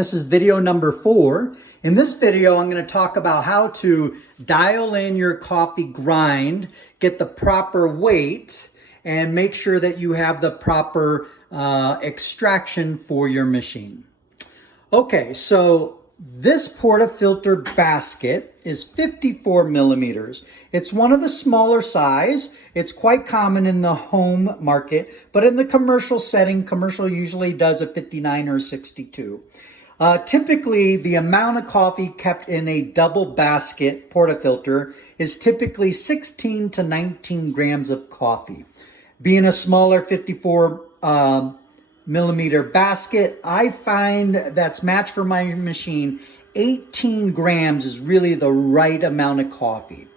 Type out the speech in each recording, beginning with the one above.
This is video number 4. In this video, I'm going to talk about how to dial in your coffee grind, get the proper weight, and make sure that you have the proper extraction for your machine. Okay, so this portafilter basket is 54 millimeters. It's one of the smaller size. It's quite common in the home market, but in the commercial setting, commercial usually does a 59 or 62. Typically, the amount of coffee kept in a double basket portafilter is typically 16 to 19 grams of coffee. Being a smaller 54 millimeter basket, I find that's matched for my machine. 18 grams is really the right amount of coffee.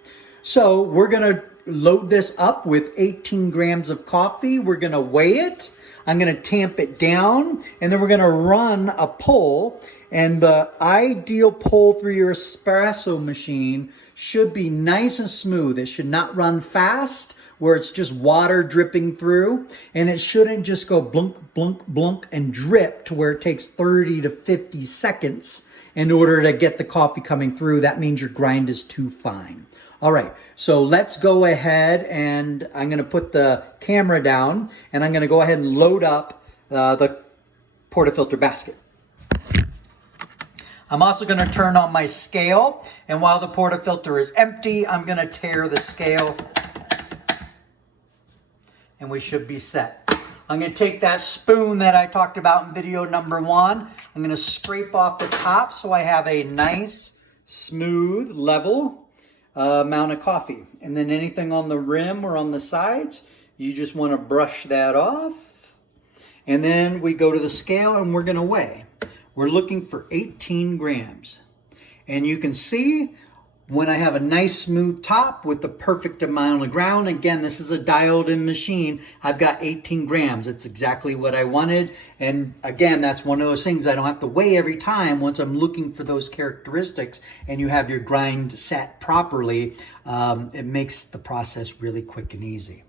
So we're going to load this up with 18 grams of coffee. We're going to weigh it. I'm going to tamp it down, and then we're going to run a pull. And the ideal pull through your espresso machine should be nice and smooth. It should not run fast where it's just water dripping through, and it shouldn't just go blunk, blunk, blunk and drip to where it takes 30 to 50 seconds in order to get the coffee coming through. That means your grind is too fine. All right, so let's go ahead, and I'm going to put the camera down, and I'm going to go ahead and load up the portafilter basket. I'm also going to turn on my scale, and while the portafilter is empty, I'm going to tear the scale, and we should be set. I'm going to take that spoon that I talked about in video number 1. I'm going to scrape off the top so I have a nice, smooth, level amount of coffee. And then anything on the rim or on the sides, you just want to brush that off. And then we go to the scale and we're going to weigh. We're looking for 18 grams. And you can see when I have a nice smooth top with the perfect amount of ground, again, this is a dialed in machine, I've got 18 grams. It's exactly what I wanted. And again, that's one of those things I don't have to weigh every time once I'm looking for those characteristics and you have your grind set properly. It makes the process really quick and easy.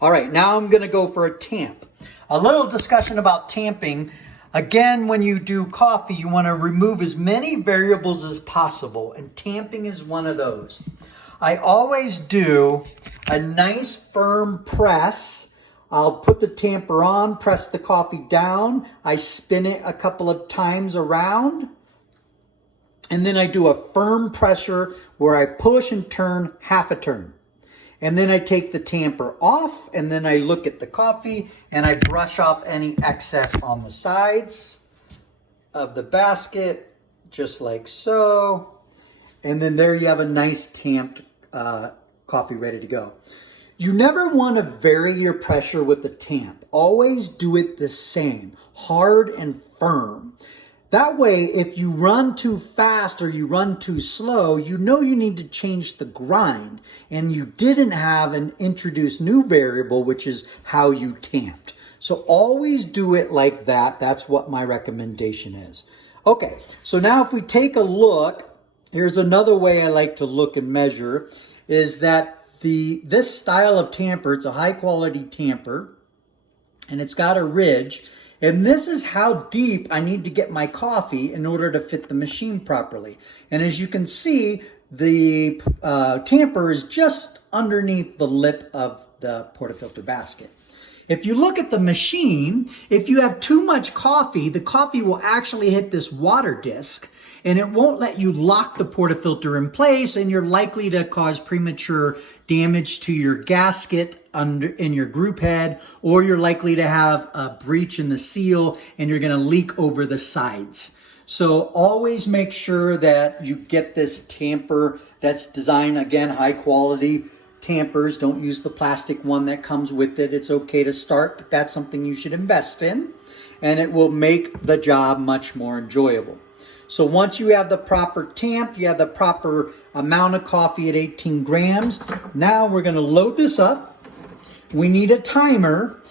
All right, now I'm gonna go for a tamp. A little discussion about tamping. Again, when you do coffee, you want to remove as many variables as possible, and tamping is one of those. I always do a nice firm press. I'll put the tamper on, press the coffee down. I spin it a couple of times around, and then I do a firm pressure where I push and turn half a turn. And then I take the tamper off, and then I look at the coffee and I brush off any excess on the sides of the basket, just like so. And then there you have a nice tamped coffee ready to go. You never want to vary your pressure with the tamp. Always do it the same, hard and firm. That way, if you run too fast or you run too slow, you know you need to change the grind, and you didn't have an introduced new variable, which is how you tamped. So always do it like that. That's what my recommendation is. Okay, so now if we take a look, here's another way I like to look and measure, is that this style of tamper, it's a high quality tamper, and it's got a ridge. And this is how deep I need to get my coffee in order to fit the machine properly. And as you can see, the tamper is just underneath the lip of the portafilter basket. If you look at the machine, if you have too much coffee, the coffee will actually hit this water disc, and it won't let you lock the portafilter in place, and you're likely to cause premature damage to your gasket in your group head, or you're likely to have a breach in the seal and you're going to leak over the sides. So always make sure that you get this tamper that's designed, again, high quality tampers. Don't use the plastic one that comes with it. It's okay to start, but that's something you should invest in, and it will make the job much more enjoyable. So once you have the proper tamp, you have the proper amount of coffee at 18 grams. Now we're going to load this up. We need a timer,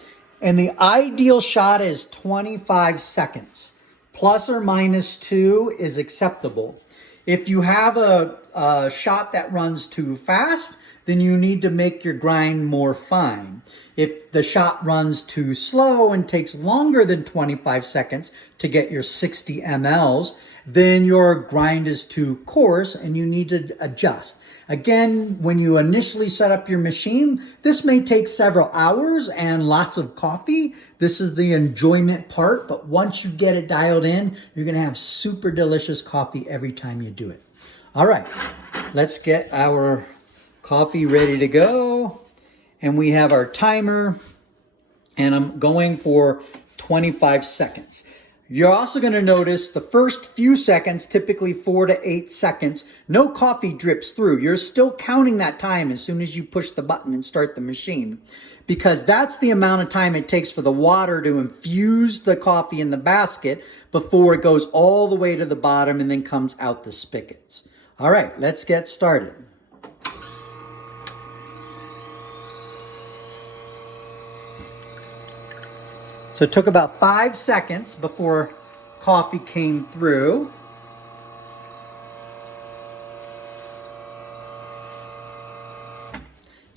and the ideal shot is 25 seconds. Plus or minus 2 is acceptable. If you have a shot that runs too fast, then you need to make your grind more fine. If the shot runs too slow and takes longer than 25 seconds to get your 60 mLs, then your grind is too coarse and you need to adjust. Again, when you initially set up your machine, this may take several hours and lots of coffee. This is the enjoyment part, but once you get it dialed in, you're gonna have super delicious coffee every time you do it. All right, let's get our coffee ready to go. And we have our timer, and I'm going for 25 seconds. You're also going to notice the first few seconds, typically 4 to 8 seconds, no coffee drips through. You're still counting that time as soon as you push the button and start the machine, because that's the amount of time it takes for the water to infuse the coffee in the basket before it goes all the way to the bottom and then comes out the spigots. All right, let's get started. So it took about 5 seconds before coffee came through.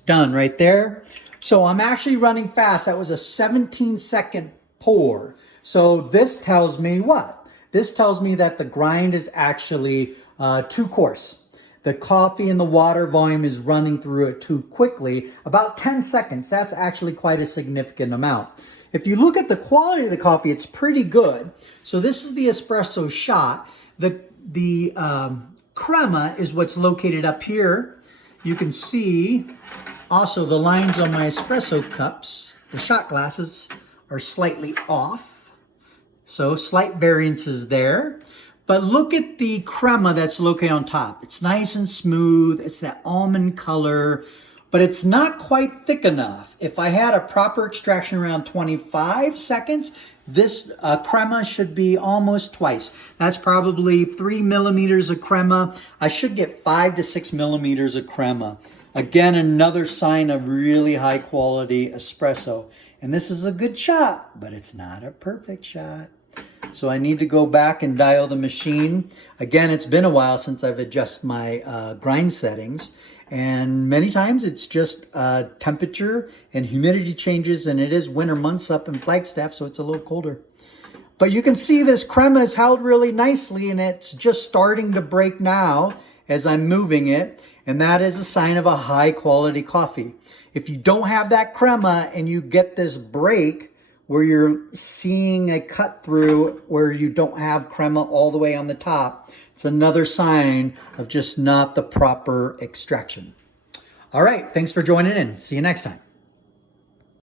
Done right there. So I'm actually running fast. That was a 17-second pour. So this tells me what? This tells me that the grind is actually too coarse. The coffee and the water volume is running through it too quickly. About 10 seconds. That's actually quite a significant amount. If you look at the quality of the coffee, it's pretty good. So this is the espresso shot. The crema is what's located up here. You can see also the lines on my espresso cups. The shot glasses are slightly off. So slight variances there. But look at the crema that's located on top. It's nice and smooth. It's that almond color. But it's not quite thick enough. If I had a proper extraction around 25 seconds, this crema should be almost twice. That's probably 3 millimeters of crema. I should get 5 to 6 millimeters of crema. Again, another sign of really high quality espresso. And this is a good shot, but it's not a perfect shot. So I need to go back and dial the machine. Again, it's been a while since I've adjusted my grind settings. And many times it's just temperature and humidity changes, and it is winter months up in Flagstaff, so it's a little colder. But you can see this crema is held really nicely, and it's just starting to break now as I'm moving it, and that is a sign of a high quality coffee. If you don't have that crema and you get this break where you're seeing a cut through where you don't have crema all the way on the top, it's another sign of just not the proper extraction. All right, thanks for joining in. See you next time.